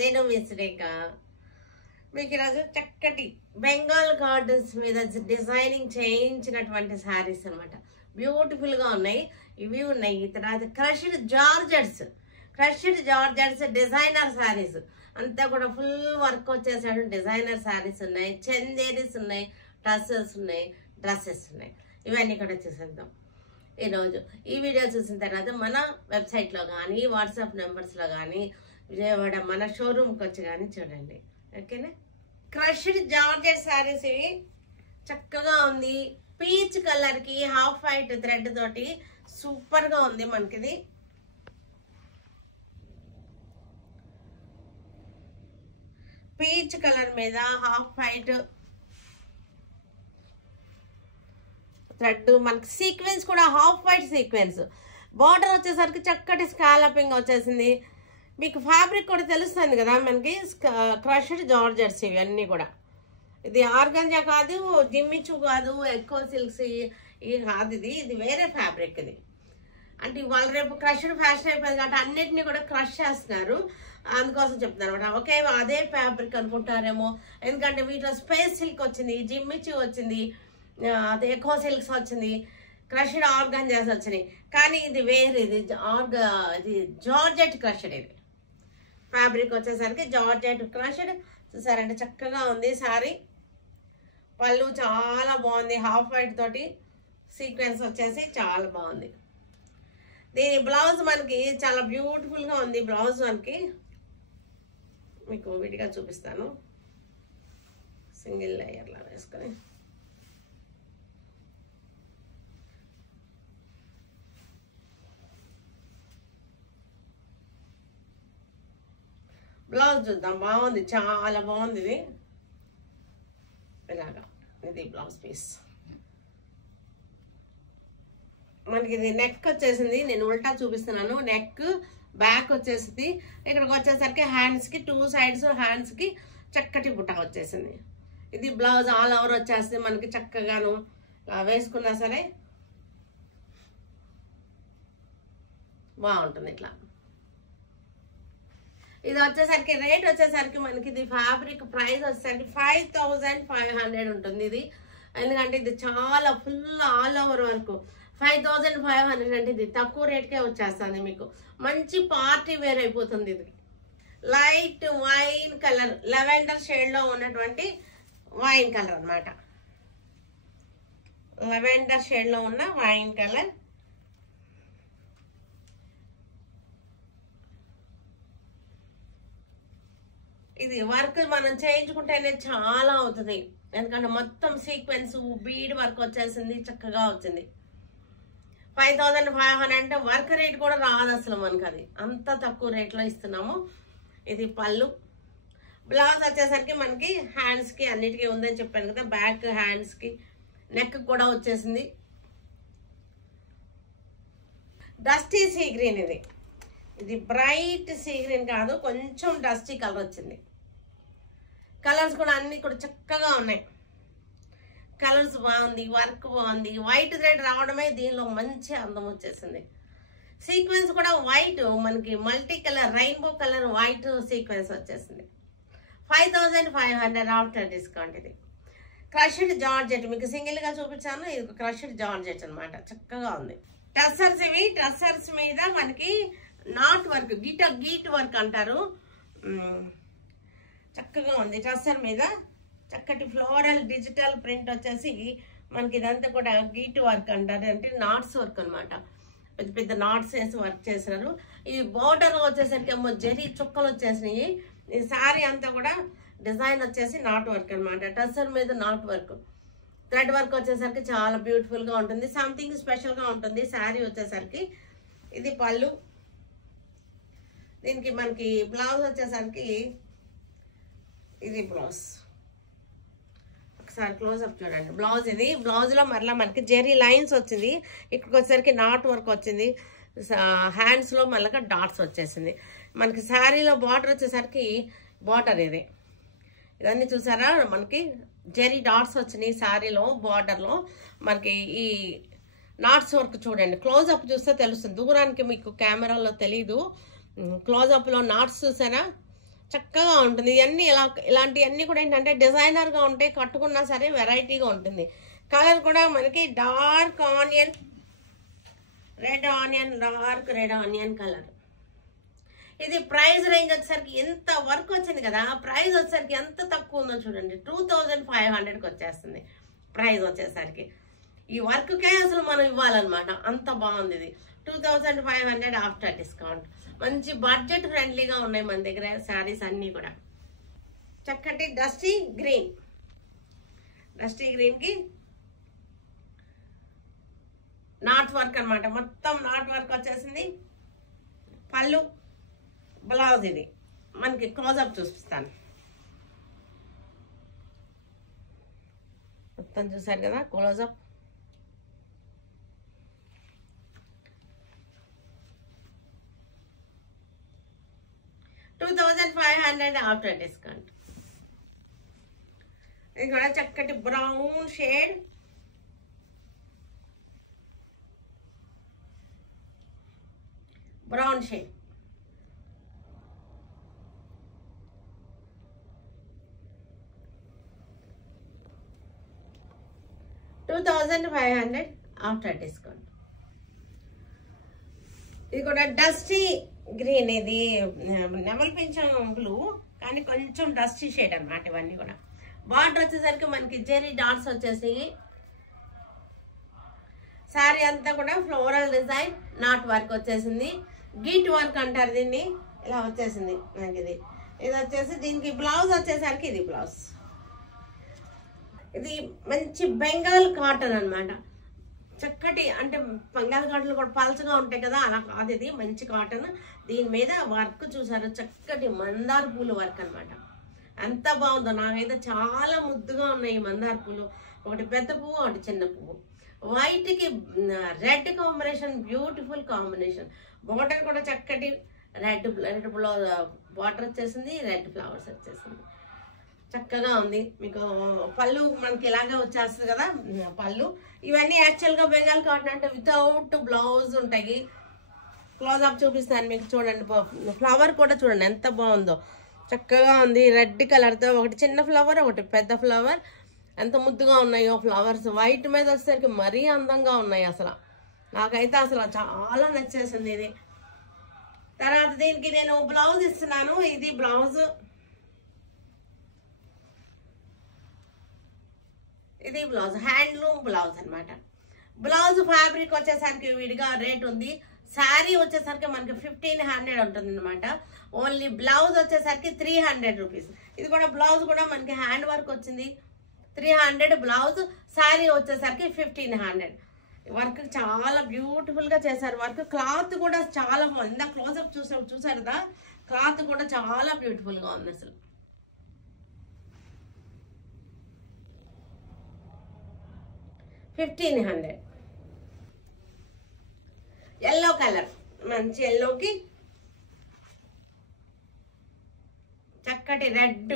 నేను మిశ్రేక మీకు ఈరోజు చక్కటి బెంగాల్ గార్డెన్స్ మీద డిజైనింగ్ చేయించినటువంటి శారీస్ అనమాట. బ్యూటిఫుల్గా ఉన్నాయి. ఇవి ఉన్నాయి. తర్వాత క్రష్డ్ జార్జెట్స్ డిజైనర్ శారీస్ అంతా కూడా ఫుల్ వర్క్ వచ్చేసాడు. డిజైనర్ శారీస్ ఉన్నాయి, చందేరీస్ ఉన్నాయి, టసల్స్ ఉన్నాయి, డ్రెస్సెస్ ఉన్నాయి. ఇవన్నీ కూడా చూసేద్దాం ఈరోజు. ఈ వీడియో చూసిన తర్వాత మన వెబ్సైట్లో కానీ వాట్సాప్ నెంబర్స్లో కానీ విజయవాడ మన షోరూమ్కి వచ్చి కానీ చూడండి. ఓకేనా? క్రష్డ్ జార్జెట్ శారీస్ ఇవి చక్కగా ఉంది. పీచ్ కలర్కి హాఫ్ వైట్ థ్రెడ్ తోటి సూపర్గా ఉంది. మనకిది పీచ్ కలర్ మీద హాఫ్ వైట్ థ్రెడ్, మనకి సీక్వెన్స్ కూడా హాఫ్ వైట్ సీక్వెన్స్. బార్డర్ వచ్చేసరికి చక్కటి స్కాలపింగ్ వచ్చేసింది. మీకు ఫ్యాబ్రిక్ కూడా తెలుస్తుంది కదా మనకి. క్రష్డ్ జార్జెట్స్ ఇవి అన్నీ కూడా. ఇది ఆర్గంజా కాదు, జిమ్మిచు కాదు, ఎక్కువ సిల్క్స్ ఇవి కాదు. ఇది వేరే ఫ్యాబ్రిక్. ఇది అంటే ఇవాళ రేపు క్రష్డ్ ఫ్యాషన్ అయిపోయింది కాబట్టి అన్నిటినీ కూడా క్రష్ చేస్తున్నారు. అందుకోసం చెప్తున్నారు అనమాట. ఓకే, అదే ఫ్యాబ్రిక్ అనుకుంటారేమో, ఎందుకంటే వీటిలో స్పేస్ సిల్క్ వచ్చింది, జిమ్మిచు వచ్చింది, అదే ఎకో సిల్క్స్ వచ్చింది, క్రష్డ్ ఆర్గంజాస్ వచ్చినాయి. కానీ ఇది వేరే. ఇది జార్జెట్ క్రష్డ్. ఇది ఫ్యాబ్రిక్ వచ్చేసరికి జార్జెట్ క్రష్డ్. చూసారంటే చక్కగా ఉంది సారీ. పళ్ళు చాలా బాగుంది. హాఫ్ వైట్ తోటి సీక్వెన్స్ వచ్చేసి చాలా బాగుంది. దీని బ్లౌజ్ మనకి చాలా బ్యూటిఫుల్గా ఉంది. బ్లౌజ్ మనకి మీకు విడిగా చూపిస్తాను. సింగిల్ లేయర్లా వేసుకొని బ్లౌజ్ చూద్దాం. బాగుంది, చాలా బాగుంది. ఇది ఇలాగా ఇది బ్లౌజ్ పీస్. మనకి ఇది నెక్ వచ్చేసింది. నేను ఉల్టా చూపిస్తున్నాను. నెక్ బ్యాక్ వచ్చేసింది. ఇక్కడికి వచ్చేసరికి హ్యాండ్స్కి 2 సైడ్స్ హ్యాండ్స్కి చక్కటి బుట్ట వచ్చేసింది. ఇది బ్లౌజ్ ఆల్ ఓవర్ వచ్చేస్తుంది మనకి. చక్కగాను వేసుకున్నా సరే బాగుంటుంది. ఇట్లా ఇది వచ్చేసరికి రేట్ వచ్చేసరికి మనకి ఇది ఫ్యాబ్రిక్ ప్రైస్ వచ్చేసరికి 5500 ఉంటుంది ఇది. ఎందుకంటే ఇది చాలా ఫుల్ ఆల్ ఓవర్ వరకు 5500 అంటే ఇది తక్కువ రేట్కే వచ్చేస్తుంది. మీకు మంచి పార్టీ వేర్ అయిపోతుంది. ఇది లైట్ వైన్ కలర్, లెవెండర్ షేడ్లో ఉన్నటువంటి వైన్ కలర్ అనమాట. లెవెండర్ షేడ్లో ఉన్న వైన్ కలర్. ఇది వర్క్ మనం చేయించుకుంటేనే చాలా అవుతుంది. ఎందుకంటే మొత్తం సీక్వెన్స్ బీడ్ వర్క్ వచ్చేసింది. చక్కగా వచ్చింది. 5500 అంటే వర్క్ రేట్ కూడా రాదు అసలు మనకు. అది అంత తక్కువ రేట్లో ఇస్తున్నాము. ఇది పళ్ళు. బ్లౌజ్ వచ్చేసరికి మనకి హ్యాండ్స్కి అన్నిటికీ ఉందని చెప్పాను కదా. బ్యాక్ హ్యాండ్స్కి నెక్ కూడా వచ్చేసింది. Dusty sea green. ఇది బ్రైట్ సీ గ్రీన్ కాదు, కొంచెం డస్టీ కలర్ వచ్చింది. కలర్స్ కూడా అన్ని కూడా చక్కగా ఉన్నాయి. కలర్స్ బాగుంది, వర్క్ బాగుంది. వైట్ థ్రెడ్ రావడమే దీనిలో మంచి అందం వచ్చేసింది. సీక్వెన్స్ కూడా వైట్, మనకి multi colour rainbow colour white sequence వచ్చేసింది. 5500 ఆఫ్టర్ డిస్కౌంట్. ఇది క్రష్డ్ జార్జెట్ మీకు సింగిల్గా చూపించాను. ఇది క్రష్డ్ జార్జెట్ అనమాట. చక్కగా ఉంది. టస్సర్స్ ఇవి. టస్సర్స్ మీద మనకి నాట్ వర్క్, గీట్ వర్క్ అంటారు. చక్కగా ఉంది. టస్సర్ మీద చక్కటి ఫ్లోరల్ డిజిటల్ ప్రింట్ వచ్చేసి మనకి ఇదంతా కూడా గీట్ వర్క్ అంటారు. అంటే నాట్స్ వర్క్ అనమాట. పెద్ద పెద్ద నాట్స్ వేసి వర్క్ చేసినారు. ఈ బోర్డర్ వచ్చేసరికి ఏమో జరీ చుక్కలు వచ్చేసినాయి. ఈ శారీ అంతా కూడా డిజైన్ వచ్చేసి నాట్ వర్క్ అనమాట. టస్సర్ మీద నాట్ వర్క్, థ్రెడ్ వర్క్ వచ్చేసరికి చాలా బ్యూటిఫుల్గా ఉంటుంది. సంథింగ్ స్పెషల్గా ఉంటుంది శారీ వచ్చేసరికి. ఇది పళ్ళు. దీనికి మనకి బ్లౌజ్ వచ్చేసరికి ఇది బ్లౌజ్. ఒకసారి క్లోజ్అప్ చూడండి. బ్లౌజ్ ఇది. బ్లౌజ్లో మరలా మనకి జెరీ లైన్స్ వచ్చింది. ఇక్కడికి వచ్చేసరికి నాట్ వర్క్ వచ్చింది. హ్యాండ్స్లో మళ్ళీ డాట్స్ వచ్చేసింది. మనకి శారీలో బార్డర్ వచ్చేసరికి బార్డర్ ఇదన్నీ చూసారా మనకి జెరీ డాట్స్ వచ్చినాయి శారీలో. బార్డర్లో మనకి ఈ నాట్స్ వర్క్ చూడండి. క్లోజ్అప్ చూస్తే తెలుస్తుంది. దూరానికి మీకు కెమెరాలో తెలీదు. క్లోజ్అప్లో నాట్స్ చూసారా చక్కగా ఉంటుంది. ఇవన్నీ ఇలాంటివన్నీ కూడా ఏంటంటే డిజైనర్గా ఉంటాయి, కట్టుకున్నా సరే వెరైటీగా ఉంటుంది. కలర్ కూడా మనకి dark onion dark red onion colour. ఇది ప్రైస్ రేంజ్ వచ్చేసరికి ఎంత వర్క్ వచ్చింది కదా, ప్రైస్ వచ్చేసరికి ఎంత తక్కువ ఉందో చూడండి. 2500కి వచ్చేస్తుంది ప్రైస్ వచ్చేసరికి. ఈ వర్క్కే అసలు మనం ఇవ్వాలన్నమాట, అంత బాగుంది ఇది. 2500 ఆఫ్టర్ డిస్కౌంట్. మంచి బడ్జెట్ ఫ్రెండ్లీగా ఉన్నాయి మన దగ్గర శారీస్ అన్నీ కూడా. చక్కటి డస్టీ గ్రీన్కి నాట్ వర్క్ అనమాట, మొత్తం నాట్ వర్క్ వచ్చేసింది. పళ్ళు, బ్లౌజ్ ఇది మనకి క్లోజప్ చూపిస్తాను. మొత్తం చూసారు కదా క్లోజప్. $2500 after discount. ఇది కూడా చక్కటి బ్రౌన్ షేడ్, $2500 ఆఫ్టర్ డిస్కౌంట్. ఇది కూడా డస్టీ గ్రీన్, ఇది నెమలి పింఛం బ్లూ కానీ కొంచెం డస్టీ షేడ్ అనమాట. ఇవన్నీ కూడా బార్డర్ వచ్చేసరికి మనకి జెరీ డాట్స్ వచ్చేసి, శారీ అంతా కూడా ఫ్లోరల్ డిజైన్, నాట్ వర్క్ వచ్చేసింది. గీట్ వర్క్ అంటారు దీన్ని, ఇలా వచ్చేసింది మనకి. ఇది వచ్చేసి దీనికి బ్లౌజ్ వచ్చేసరికి ఇది బ్లౌజ్. ఇది మంచి బెంగాల్ కాటన్ అనమాట, చక్కటి అంటే బెంగాల్ కాటన్లు కూడా పల్చగా ఉంటాయి కదా, అలా కాదు ఇది మంచి కాటన్. దీని మీద వర్క్ చూసారు, చక్కటి మందార పూలు వర్క్ అనమాట. ఎంత బాగుందో, నాకైతే చాలా ముద్దుగా ఉన్నాయి ఈ మందార పూలు. ఒకటి పెద్ద పువ్వు, ఒకటి చిన్న పువ్వు. వైట్కి red combination, beautiful combination. Border కూడా చక్కటి రెడ్ బార్డర్ వచ్చేసింది, రెడ్ ఫ్లవర్స్ వచ్చేసింది, చక్కగా ఉంది. మీకు పళ్ళు మనకి ఇలాగే వచ్చేస్తుంది కదా పళ్ళు. ఇవన్నీ యాక్చువల్గా బెంగాల్ కాటన్ అంటే వితౌట్ బ్లౌజ్ ఉంటాయి. క్లోజప్ చూపిస్తాను మీకు, చూడండి. ఫ్లవర్ కూడా చూడండి ఎంత బాగుందో, చక్కగా ఉంది. రెడ్ కలర్తో ఒకటి చిన్న ఫ్లవర్, ఒకటి పెద్ద ఫ్లవర్, ఎంత ముద్దుగా ఉన్నాయో ఫ్లవర్స్. వైట్ మీద వచ్చేసరికి మరీ అందంగా ఉన్నాయి. అసలు నాకైతే అసలు చాలా నచ్చేసింది ఇది. తర్వాత దీనికి నేను బ్లౌజ్ ఇస్తున్నాను. ఇది బ్లౌజ్, ఇది బ్లౌజ్, హ్యాండ్లూమ్ బ్లౌజ్ అనమాట. బ్లౌజ్ ఫ్యాబ్రిక్ వచ్చేసరికి విడిగా రేట్ ఉంది. శారీ వచ్చేసరికి మనకి 1500 ఉంటుంది అనమాట. ఓన్లీ బ్లౌజ్ వచ్చేసరికి 300 రూపీస్. ఇది కూడా బ్లౌజ్ కూడా మనకి హ్యాండ్ వర్క్ వచ్చింది, 300 బ్లౌజ్. శారీ వచ్చేసరికి 1500. వర్క్ చాలా బ్యూటిఫుల్ గా చేశారు. వర్క్ క్లాత్ కూడా చాలా బాగుంది. క్లోజప్ చూసారు కదా, క్లాత్ కూడా చాలా బ్యూటిఫుల్ గా ఉంది అసలు. $1500. ఎల్లో కలర్, మంచి ఎల్లోకి చక్కటి రెడ్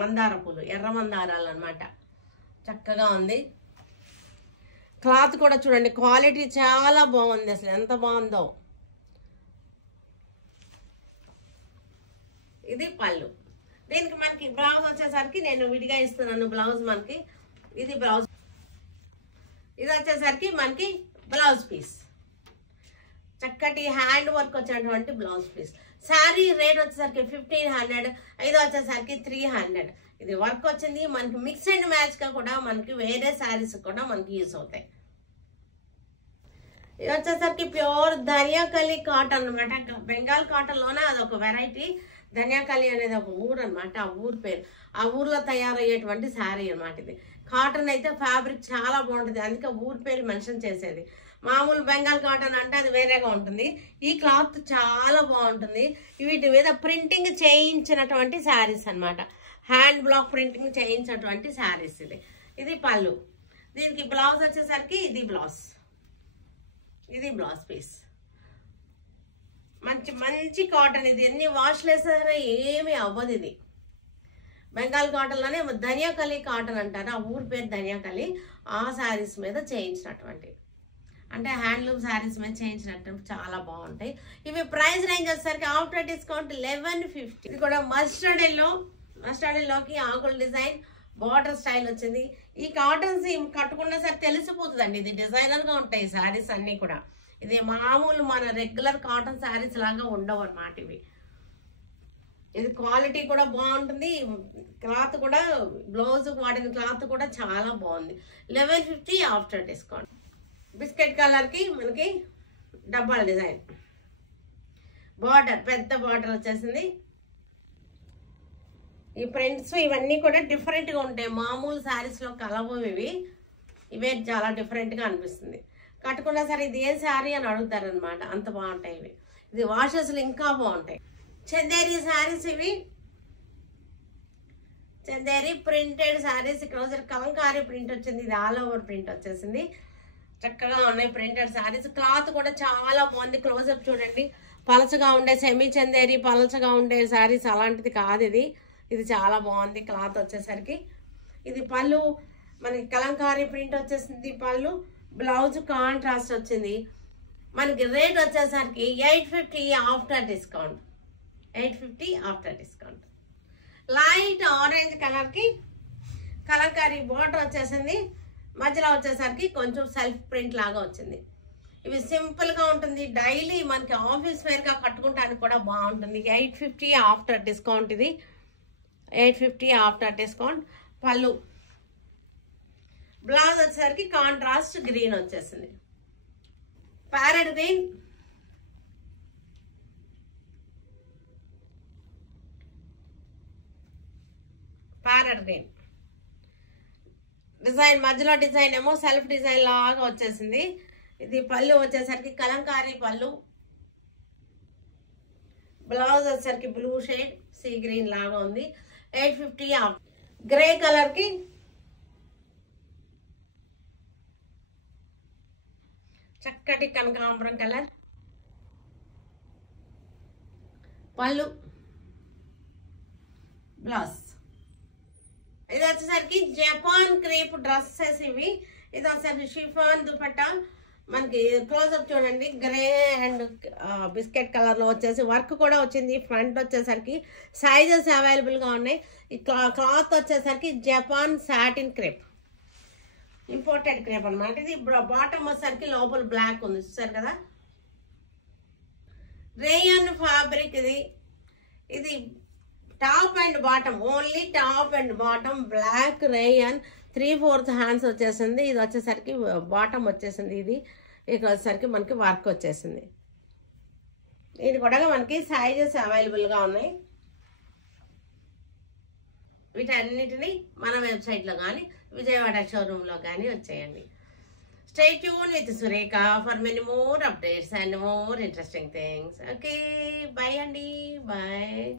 మందార పూలు, ఎర్ర మందారాలు అనమాట. చక్కగా ఉంది. క్లాత్ కూడా చూడండి, క్వాలిటీ చాలా బాగుంది. అసలు ఎంత బాగుందో. ఇది పళ్ళు. దీనికి మనకి బ్లౌజ్ వచ్చేసరికి నేను విడిగా ఇస్తున్నాను బ్లౌజ్ మనకి. ఇది బ్లౌజ్, ఇది వచ్చేసరికి మనకి బ్లౌజ్ పీస్, చక్కటి హ్యాండ్ వర్క్ వచ్చేటువంటి బ్లౌజ్ పీస్. శారీ రేట్ వచ్చేసరికి 1500, ఇది వచ్చేసరికి 300. ఇది వర్క్ వచ్చింది మనకి. మిక్స్ అండ్ మ్యాచ్ గా కూడా మనకి వేరే శారీస్ కూడా మనకి యూస్ అవుతాయి. ఇది వచ్చేసరికి ప్యూర్ ధనియాకలి కాటన్ అనమాట. బెంగాల్ కాటన్ లోనే అదొక వెరైటీ. ధనియాకలి అనేది ఒక ఊరు అనమాట, ఆ ఊరు పేరు. ఆ ఊర్లో తయారయ్యేటువంటి శారీ అనమాట ఇది. కాటన్ అయితే ఫ్యాబ్రిక్ చాలా బాగుంటుంది, అందుకే ఊరు పేరు మెన్షన్ చేసేది. మామూలు బెంగాల్ కాటన్ అంటే అది వేరేగా ఉంటుంది. ఈ క్లాత్ చాలా బాగుంటుంది. వీటి మీద ప్రింటింగ్ చేయించినటువంటి శారీస్ అనమాట, హ్యాండ్ బ్లాక్ ప్రింటింగ్ చేయించినటువంటి శారీస్. ఇది పళ్ళు. దీనికి బ్లౌజ్ వచ్చేసరికి ఇది బ్లౌజ్, ఇది బ్లౌజ్ పీస్. మంచి మంచి కాటన్. ఇది ఎన్ని వాష్లు వేసినా ఏమీ అవ్వదు. ఇది బెంగాల్ కాటన్లోనే ధనియాకలి కాటన్ అంటారు, ఆ ఊరి పేరు ధనియాకలి. ఆ శారీస్ మీద చేయించినటువంటి అంటే హ్యాండ్లూమ్ శారీస్ మీద చేయించినట్టు చాలా బాగుంటాయి. ఇవి ప్రైస్ రేంజ్ వచ్చేసరికి ఆఫ్టర్ డిస్కౌంట్ 1150. ఇది కూడా మస్టర్డ్ ఎల్లోకి ఆకుల డిజైన్ బార్డర్ స్టైల్ వచ్చింది. ఈ కాటన్స్ కట్టుకున్న సరే తెలిసిపోతుందండి, ఇది డిజైనర్ గా ఉంటాయి శారీస్ అన్ని కూడా. ఇది మామూలు మన రెగ్యులర్ కాటన్ శారీస్ లాగా ఉండవు అన్నమాట ఇవి. ఇది క్వాలిటీ కూడా బాగుంటుంది, క్లాత్ కూడా బ్లౌజ్ వాడిన క్లాత్ కూడా చాలా బాగుంది. 1150 ఆఫ్టర్ డిస్కౌంట్. బిస్కెట్ కలర్ కి మనకి డబ్బాల డిజైన్ బార్డర్, పెద్ద బార్డర్ వచ్చేసింది. ఈ ప్రింట్స్ ఇవన్నీ కూడా డిఫరెంట్ గా ఉంటాయి, మామూలు శారీస్ లో కలవు ఇవే చాలా డిఫరెంట్ గా అనిపిస్తుంది. కట్టుకున్నా సరే ఇది ఏం శారీ అని అడుగుతారు అనమాట, అంత బాగుంటాయి ఇవి. ఇది వాషెస్ ఇంకా బాగుంటాయి. చందేరి శారీస్ ఇవి, చందేరి ప్రింటెడ్ శారీస్. ఇక్కడ కలంకారీ ప్రింట్ వచ్చింది, ఇది ఆల్ ఓవర్ ప్రింట్ వచ్చేసింది. చక్కగా ఉన్నాయి ప్రింటెడ్ శారీస్. క్లాత్ కూడా చాలా బాగుంది. క్లోజప్ చూడండి, పలచగా ఉండే సెమీ చందేరి పలచగా ఉండే శారీస్ అలాంటిది కాదు ఇది. ఇది చాలా బాగుంది క్లాత్ వచ్చేసరికి. ఇది పళ్ళు మనకి కలంకారీ ప్రింట్ వచ్చేసింది. పళ్ళు బ్లౌజ్ కాంట్రాస్ట్ వచ్చింది. మనకి రేట్ వచ్చేసరికి 850 after discount. 850 after discount. Light orange colour కి కలంకారీ బోర్డర్ వచ్చేసింది. మధ్యలో వచ్చేసరికి కొంచెం సెల్ఫ్ ప్రింట్ లాగా వచ్చింది. ఇవి సింపుల్ గా ఉంటుంది, డైలీ మనకి ఆఫీస్ వేర్ గా కట్టుకుంటానికి కూడా బాగుంటుంది. 850 ఆఫ్టర్ డిస్కౌంట్. ఇది 850 ఆఫ్టర్ డిస్కౌంట్. పళ్ళు బ్లౌజ్ వచ్చేసరికి కాంట్రాస్ట్ గ్రీన్ వచ్చేసింది. ప్యారెట్ గ్రీన్, డిజైన్ మధ్యలో డిజైన్ ఏమో సెల్ఫ్ డిజైన్ లాగా వచ్చేసింది. ఇది పళ్ళు వచ్చేసరికి కలంకారీ పళ్ళు. బ్లౌజ్ వచ్చేసరికి బ్లూ షేడ్ సీ గ్రీన్ లాగా ఉంది. 850 ఆఫ్. గ్రే కలర్ కి చక్కటి కనకాంబరం కలర్ పళ్ళు, బ్లౌజ్. ఇది వచ్చేసరికి జపాన్ క్రేప్ డ్రెస్సెస్ ఇవి. ఇది వచ్చేసరికి షిఫాన్ దుపట్టా. మనకి క్లోజ్అప్ చూడండి, గ్రే అండ్ బిస్కెట్ కలర్ లో వచ్చేసి వర్క్ కూడా వచ్చింది. ఫ్రంట్ వచ్చేసరికి సైజెస్ అవైలబుల్ గా ఉన్నాయి. ఈ క్లాత్ వచ్చేసరికి Japan satin crepe, imported crepe అనమాట. ఇది బాటమ్ వచ్చేసరికి లోపల బ్లాక్ ఉంది, చూసారు కదా. రేయన్ ఫ్యాబ్రిక్ ఇది top and bottom, only top and bottom black rayon. 3/4 hands వచ్చేసింది. ఇది వచ్చేసరికి బాటమ్ వచ్చేసింది. ఇది ఇక్కడ వచ్చేసరికి మనకి వర్క్ వచ్చేసింది. ఇది కూడా మనకి సైజెస్ అవైలబుల్ గా ఉన్నాయి. వీటన్నిటిని మన వెబ్సైట్ లో కానీ విజయవాడ షోరూమ్ లో కానీ వచ్చేయండి. Stay tune with Surekha for many more updates and more interesting things. Okay, bye అండి, బాయ్.